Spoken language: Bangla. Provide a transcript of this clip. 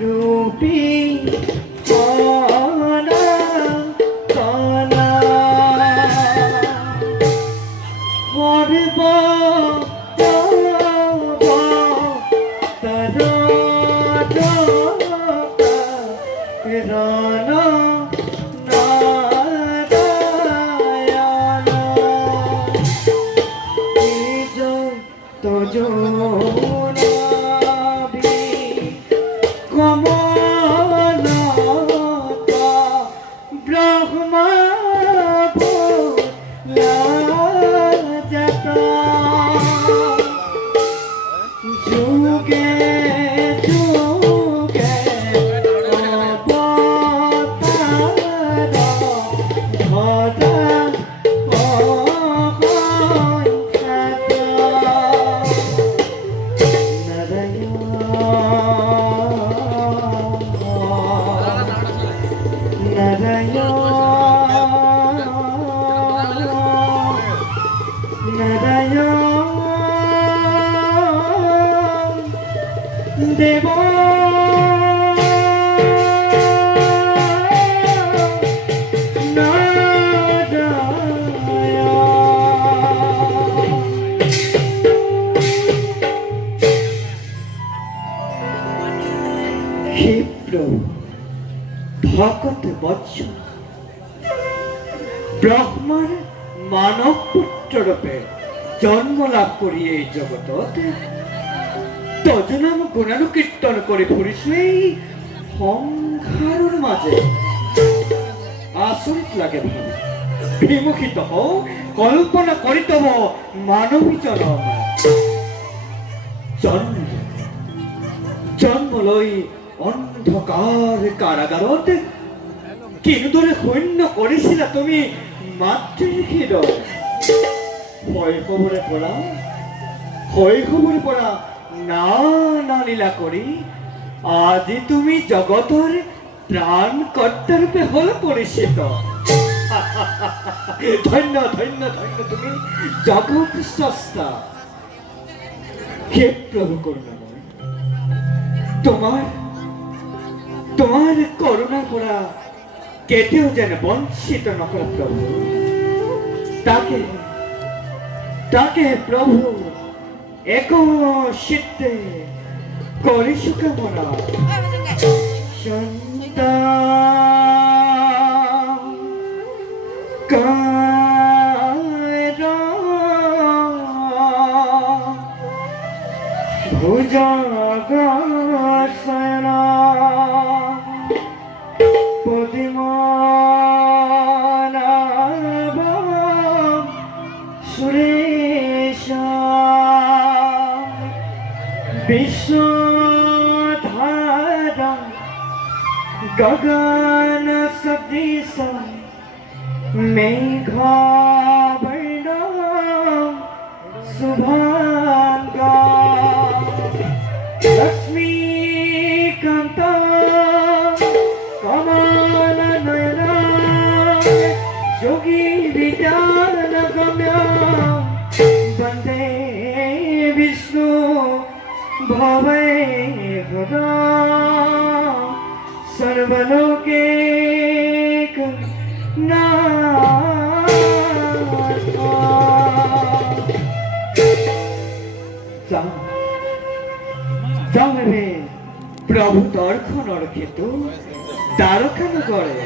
রূপী দেব ভকত বৎস ব্রহ্মার মানব পুত্র রূপে জন্ম লাভ করি এই জগতত তজনাম গুণানুকীর্তন করে ফুরিস এই সংসারের মাঝে আচরিত লাগে ভাবে বিমুখিত হও কল্পনা করিত মানবী জনম জন্ম লই অন্ধকার কারাগারত কিনুদরে সৈন্য করেছিলা তুমি মাতৃহীন শৈশৱৰে পৰা না লীলা কৰি আজি তুমি জগতৰ প্ৰাণ কৰ্তা ৰূপে হল পৰিচিত। ধন্য ধন্য ধন্য তুমি জগত স্ৰষ্টা। হে প্ৰভু কৰুণাময়, তোমাৰ করুণার পৰা কেতেও যেন বঞ্চিত নকৰা প্রভু। তাকে প্রভু এক চিত্তে করিছো কামনা। ভুজগসনা পদ্মনাভ সুরেশ বিশ্বধারা গগন সদৃশ মেঘবর্ণ শুভাঙ্গা লক্ষ্মীকান্ত কমল নয়ন যোগী বিজ্ঞান গম্য বন্দে বিষ্ণু ভবে হর সর্বলোকেক যাবে প্রভু দর্শনৰ ক্ষেত্র দ্বারকা নগরে